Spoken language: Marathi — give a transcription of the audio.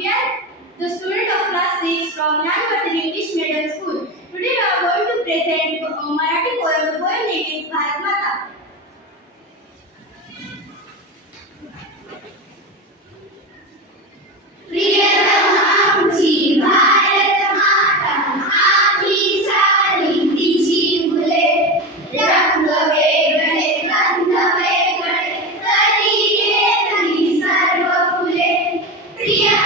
We are the student of class 6 from Nanavardhan English Medium School. Today we are going to present Marathi poem. The poem name is Bharat Mata. प्रियतम आमची भारत माता आपली सारी तिची फुले रंग वेगळे गंध वेगळे तरी येतली सर्व फुले प्रिय